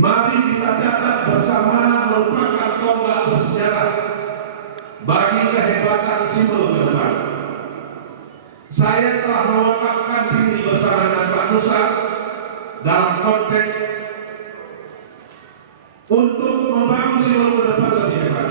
mari kita catat bersama merupakan tonggak bersejarah bagi kehebatan simbol ke depan. Saya telah mewakafkan diri bersama dengan Pak Nusa dalam konteks untuk membangun simbol ke depan lebih hebat.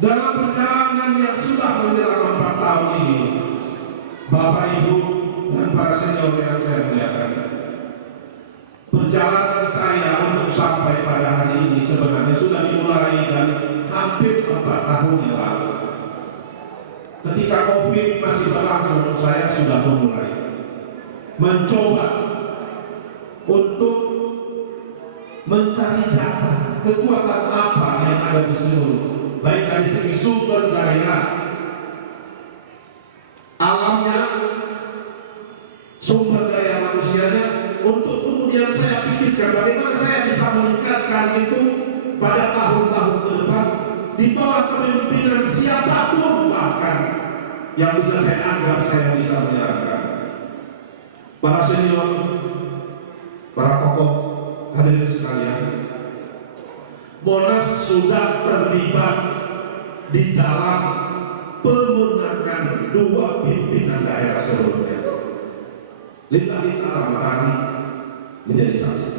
Dalam perjalanan yang sudah menjelang 4 tahun ini, Bapak Ibu dan para senior yang saya muliakan, perjalanan saya untuk sampai pada hari ini sebenarnya sudah dimulai dari hampir 4 tahun yang lalu. Ketika COVID masih berlangsung, saya sudah memulai mencoba untuk mencari data kekuatan apa yang ada di seluruh, baik dari segi sumber daya alamnya, sumber daya manusianya, untuk kemudian saya pikirkan bagaimana saya bisa meningkatkan itu pada tahun-tahun ke depan di bawah kepemimpinan siapapun bahkan yang bisa saya anggap saya bisa menyarankan. Para senior, para tokoh hadirin sekalian, Monas sudah terlibat di dalam pemenangan 2 pimpinan daerah sebelumnya. Lita-Lita Ramadhani menjadi saksi.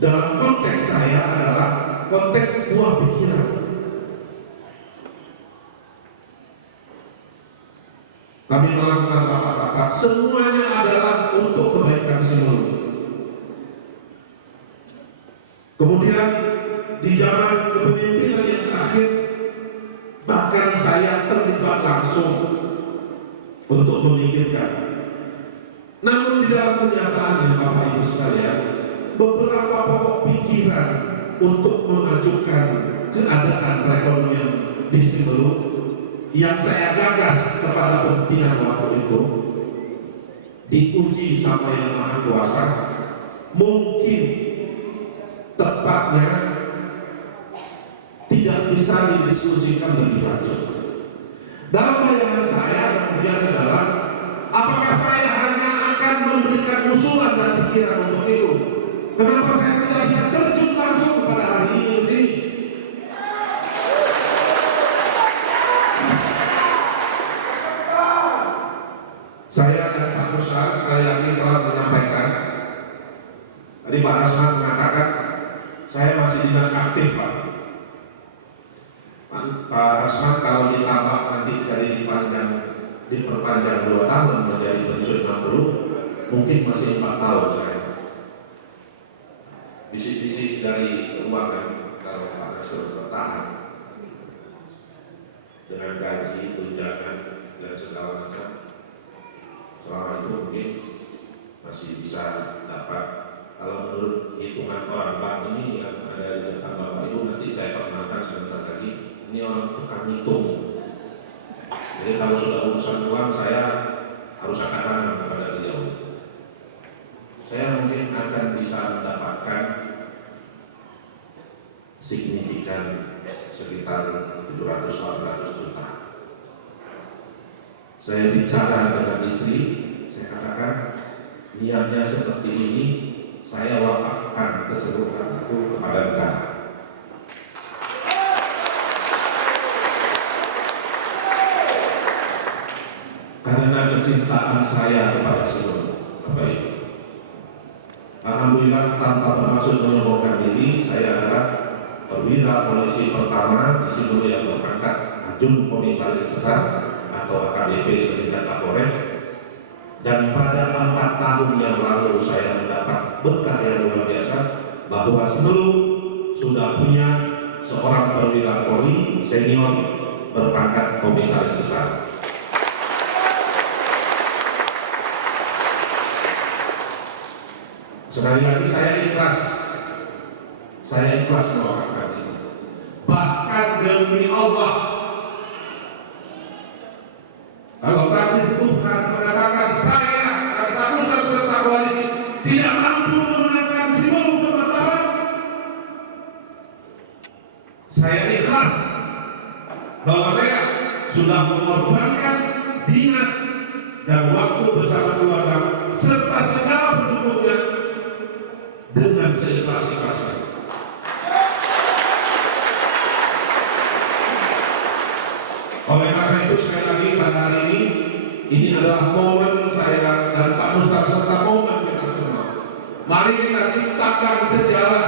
Dalam konteks saya adalah konteks buah pikiran. Kami melakukan rapat-rapat, semuanya adalah untuk kebaikan seluruh. Kemudian di zaman kepemimpinan yang terakhir, bahkan saya terlibat langsung untuk memikirkan. Namun di dalam kenyataannya Bapak Ibu sekalian, beberapa pokok pikiran untuk mengajukan keadaan perekonomian di Siberut yang saya gagas kepada pimpinan waktu itu diuji sama Yang Maha Kuasa, mungkin tepatnya tidak bisa didiskusikan lebih lanjut. Dalam bayangan saya kemudian adalah apakah saya hanya akan memberikan usulan dan pikiran untuk itu? Kenapa saya tidak bisa terjun langsung pada hari ini sih? Saya dan Pak Nusa sekali lagi telah menyampaikan. Tadi Pak Rasman mengatakan saya masih dinas aktif, Pak. Pak Rasman kalau ditambah nanti jadi diperpanjang 2 tahun menjadi pensiun 60, mungkin masih 4 tahun saya. Bisik-bisik dari keuangan kalau Pak Nasrul bertahan dengan gaji, tunjangan dan segala macam, selama itu mungkin masih bisa dapat. Kalau menurut hitungan orang bank ini yang ada di depan Bapak Ibu, nanti saya perkenalkan sebentar lagi, ini orang tukang hitung. Jadi kalau sudah urusan uang, saya harus angkat tangan kepada beliau. Saya mungkin akan bisa mendapatkan signifikan sekitar 700-800 juta. Saya bicara dengan istri, saya katakan niatnya seperti ini, saya wakafkan keseluruhan itu kepada negara. Karena kecintaan saya kepada seluruh Bapak Ibu. Alhamdulillah tanpa bermaksud menyombongkan diri, saya adalah perwira polisi pertama di Siberut yang berpangkat Ajun Komisaris Besar atau AKBP setingkat Kapolres. Dan pada 4 tahun yang lalu saya mendapat berkah yang luar biasa bahwa Siberut sudah punya seorang perwira Polri senior berpangkat Komisaris Besar. Sekali lagi saya ikhlas melakukan ini. Bahkan demi Allah, kalau berarti Tuhan mengatakan saya dan Pak Nusa serta koalisi tidak mampu memenangkan Siberut bermartabat, saya ikhlas bahwa saya sudah mengorbankan dinas dan waktu bersama keluarga serta segala pendukungnya dengan seikhlas-ikhlasnya. Oleh karena itu sekali lagi pada hari ini adalah momen saya dan Pak Mustar serta momen kita semua. Mari kita ciptakan sejarah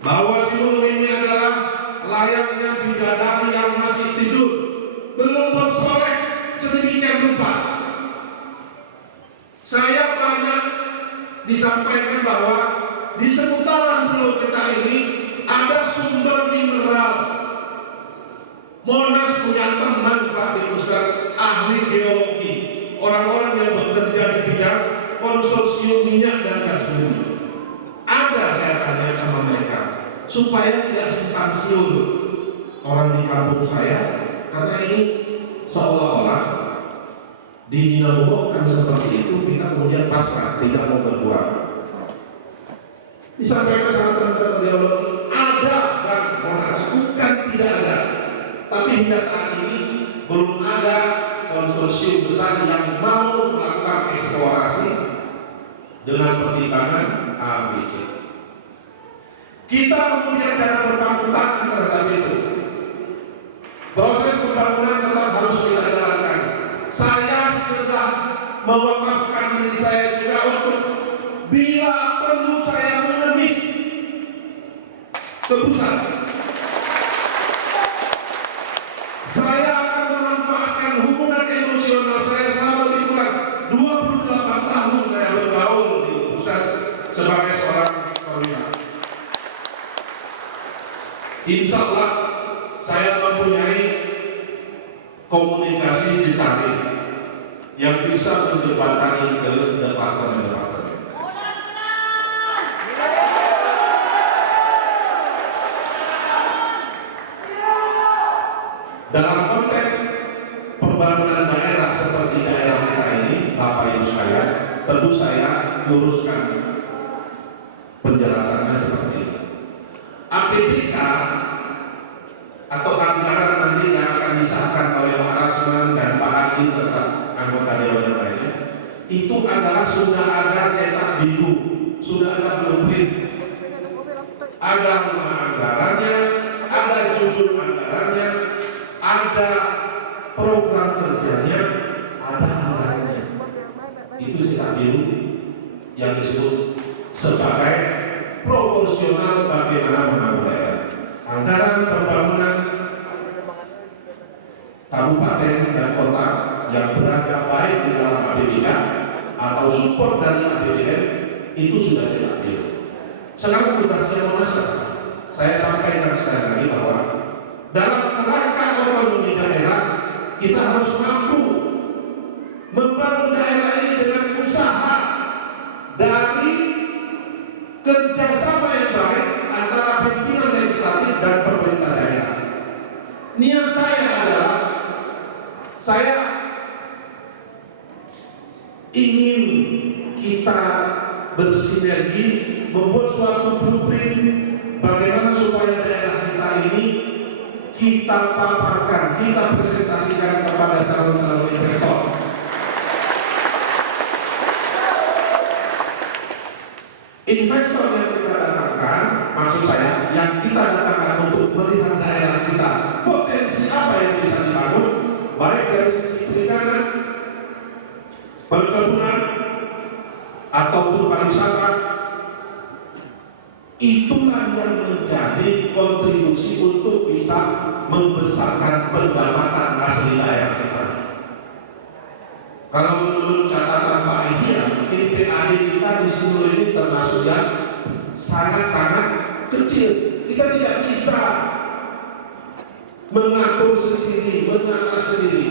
bahwa Siul ini adalah layaknya bidadari yang masih tidur, belum bersolek sedemikian rupa. Saya banyak disampaikan bahwa di seputaran pulau kita ini ada sumber mineral. Monas punya teman Pak di pusat ahli geologi, orang-orang yang bekerja di bidang konsorsium minyak dan gas bumi. Ada saya tanya sama mereka supaya tidak simpang siur orang di kampung saya, karena ini seolah-olah dinamakan seperti itu kita kemudian pasrah tidak mau berbuat. Disampaikan sama teman-teman geologi ada dan Monas bukan tidak ada. Tapi hingga saat ini belum ada konsorsium besar yang mau melakukan eksplorasi dengan pertimbangan ABC. Kita kemudian jangan berpangku tangan terhadap itu. Proses pembangunan tetap harus kita jalankan. Saya sudah mewakafkan diri saya juga untuk bila perlu saya mengemis ke pusat. Saya akan memanfaatkan hubungan emosional saya selama lebih kurang 28 tahun saya bergaul di pusat sebagai seorang perwira. Insya Allah saya mempunyai komunikasi jejaring yang bisa menjembatani ke departemen-departemen. Dalam konteks pembangunan daerah seperti daerah kita ini, Bapak Ibu sekalian, tentu saya luruskan penjelasannya seperti ini. APBK atau anggaran nanti yang akan disahkan oleh Pak Rasman dan Pak Adi serta anggota dewan yang lainnya, itu adalah sudah ada cetak biru, sudah ada blueprint, ada rumah anggarannya, ada judul anggarannya, ada program kerjanya, ada anggarannya. Itu cetak biru yang disebut sebagai proporsional bagaimana membangun daerah. Anggaran pembangunan kabupaten dan kota yang berada baik di dalam APBK atau support dari APBN itu sudah cetak biru. Sekarang tugasnya Monas, saya sampaikan sekali lagi bahwa dalam kerangka otonomi daerah kita harus mampu membangun daerah ini dengan usaha dari kerjasama yang baik antara pimpinan legislatif dan pemerintah daerah. Niat saya adalah saya ingin kita bersinergi membuat suatu blueprint bagaimana supaya daerah kita ini kita paparkan, kita presentasikan kepada calon-calon investor. Investor yang kita datangkan, maksud saya, yang kita datangkan untuk melihat daerah kita, potensi apa yang bisa dibangun, baik dari sisi perikanan, perkebunan, ataupun pariwisata, itulah yang menjadi kontribusi untuk bisa membesarkan pendapatan asli daerah kita. Kalau menurut catatan Pak Ihya, PAD kita di seluruh ini termasuk yang sangat-sangat kecil. Kita tidak bisa mengatur sendiri, mengatur sendiri.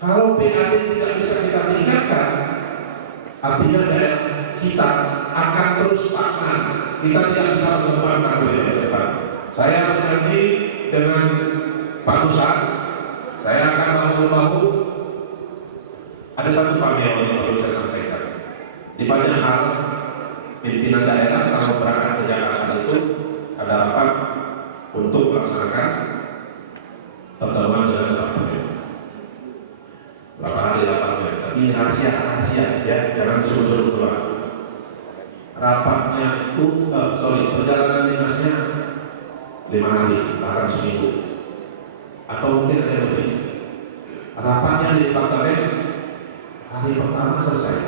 Kalau PAD tidak bisa kita tingkatkan, artinya daerah kita akan terus stagnan. Kita tidak bisa mengembangkan ke depan. Saya berjanji dengan Pak Pusat, saya akan bahu-bahu. Ada satu panel yang perlu saya sampaikan. Di banyak hal, pimpinan daerah kalau berangkat ke Jakarta itu ada rapat untuk melaksanakan pertemuan ini rahasia ya, jangan suruh-suruh keluar. Rapatnya itu, perjalanan dinasnya 5 hari, bahkan seminggu, atau mungkin ada yang lebih. Rapatnya di departemen hari pertama selesai.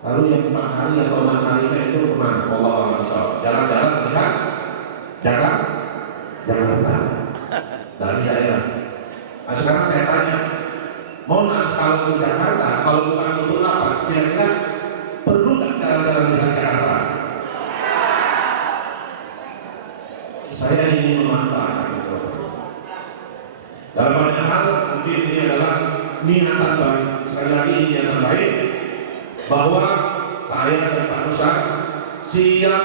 Lalu yang 4 hari atau 6 harinya itu kemana? Allah jalan-jalan melihat Jakarta dari daerah. Nah, sekarang saya tanya, Monas kalau ke Jakarta, kalau bukan untuk apa? Kira-kira perlu nggak jalan-jalan di Jakarta? Saya ingin memanfaatkan itu. Dalam banyak hal, mungkin ini adalah niatan baik. Sekali lagi niatan baik bahwa saya dan Pak Nusa siap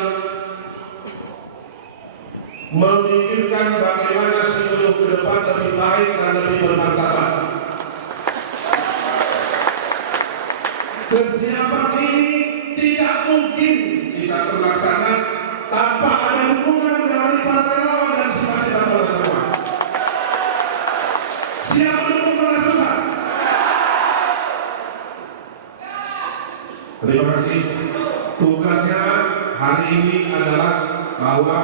memikirkan bagaimana sebelum ke depan lebih baik dan lebih bermartabat. Kesiapan ini tidak mungkin bisa terlaksana tanpa ada dukungan dari para relawan dan simpatisan semua. Siap mendukung para susah. Terima kasih. Tugasnya hari ini adalah bahwa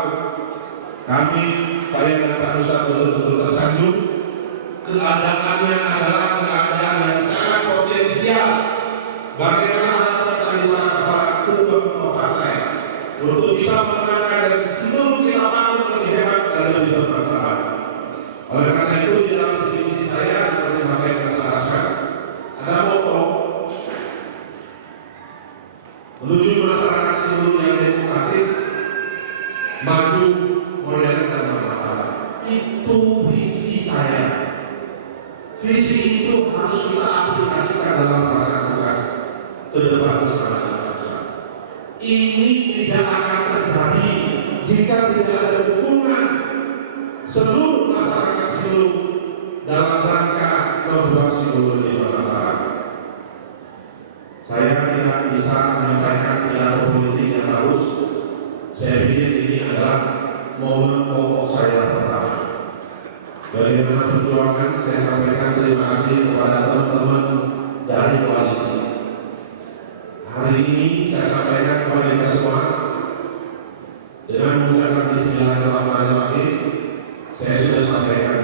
kami, saya dan Pak Nusa betul-betul tersanjung. Keadaannya adalah keadaan yang sangat potensial. Bagaimana para ketua partai untuk bisa memenangkan dari seluruh kita lebih hebat dan lebih bermanfaat. Oleh karena itu di dalam visi saya seperti sampaikan teraskan ada moto menuju masyarakat seluruh yang demokratis, maju, modern dan bermartabat. Itu visi saya. Visi itu harus kita aplikasikan dalam pelaksanaan tugas ke depan bersama. Ini tidak akan terjadi jika tidak ada dukungan seluruh masyarakat seluruh dalam rangka membuat seluruh di bermanfaat. Saya tidak bisa menyampaikan pidato politik yang halus. Saya pikir ini adalah momen pokok saya pertama. Bagaimana perjuangan, saya sampaikan terima kasih kepada teman-teman dari koalisi. Hari ini saya sampaikan kepada kita semua dengan mengucapkan Bismillahirrahmanirrahim. Saya sudah sampaikan